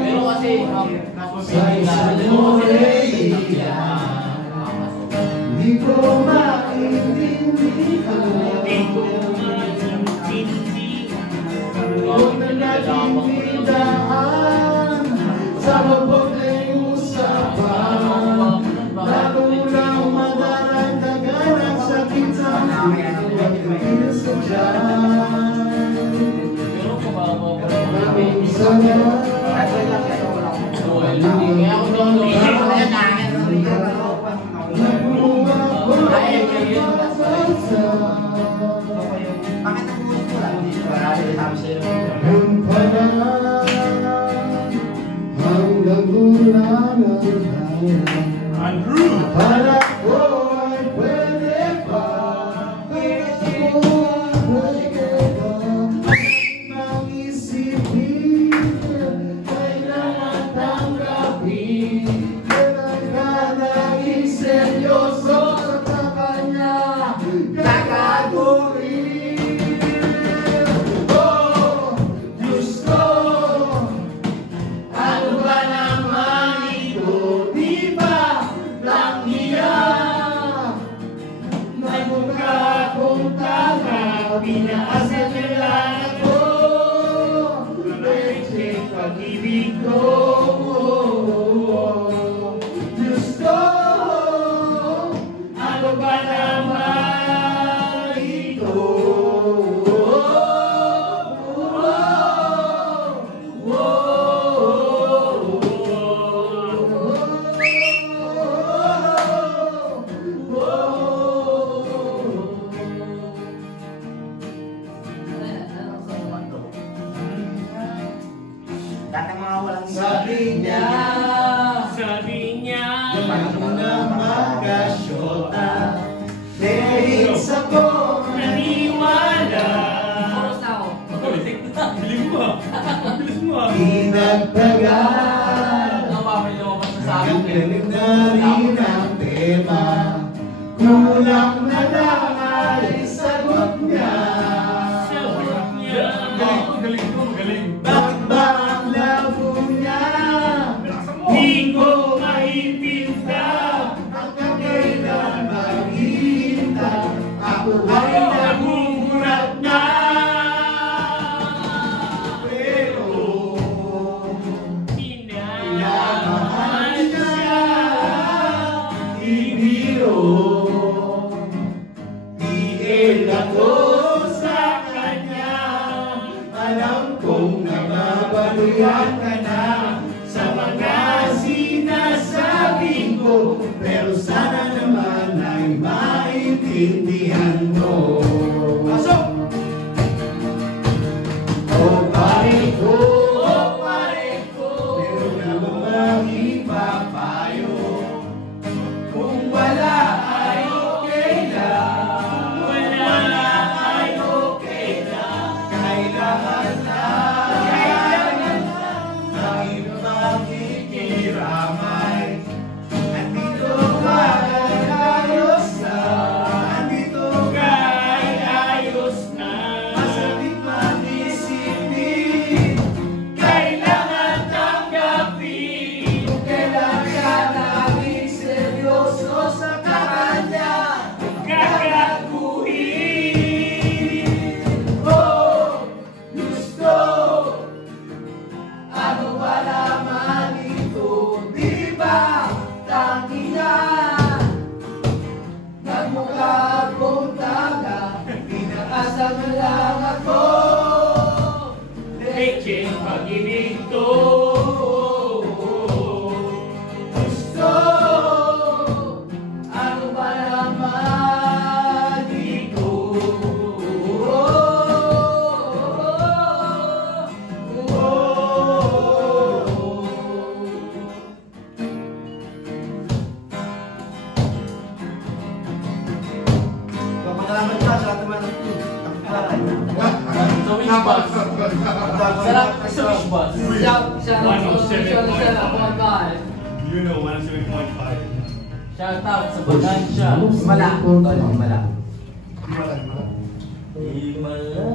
Pero kasi sa isang di ko maintindihan kung nagtitindaan sa mabuting usapan lalo lang madaragdagan ang sakit sa hanggang ulan para ko ay pwede pa nang isipin kailangan tanggapin kailan ka naging seryoso sa kanya kakagurin. Oh, Diyos ko, ano ba naman ito? Di ba lang niya nagmukha kong tanga pinaasa nila ako leche pag-ibig ko. Diyos ko, ano ba naman ito? Sabi niya paano na magkasyota Felix ako naniwala Pinagtagal hanggang galing na rin ang tema kulang na lang ay sagot niya. Bakit ba ang labo niya? Di ko maiintindihan hanggang kailan maghihintay ako ay nagugulat na. Pero inamahal siya, ibiro iil ako sa kanya. Alam kong nababaluyan ka na sa mga sinasabi ko, pero sana naman ay maintindihan mo. Pasok! O pare ko, meron na ba makipapayo? Kung wala ay okay lang, wala ay okay lang. Kailangan na ang pakikiramay. Andito ka ay ayos na, andito ka ay ayos na. Masakit man isipin, kailangan tanggapin. Kung kailan ka naging seryoso sa kanya, kakaguhin. Oh, gusto, ano ba naman ito? Di ba tangina? Nagmukha akong tanga, pinaasal na lang ako. Leche pag-ibig to. Gusto, ano ba naman ito? Kapagalaman ka sa teman You know, 107.5. Shout out sa Bagansya. Mala. Mala. Di man lang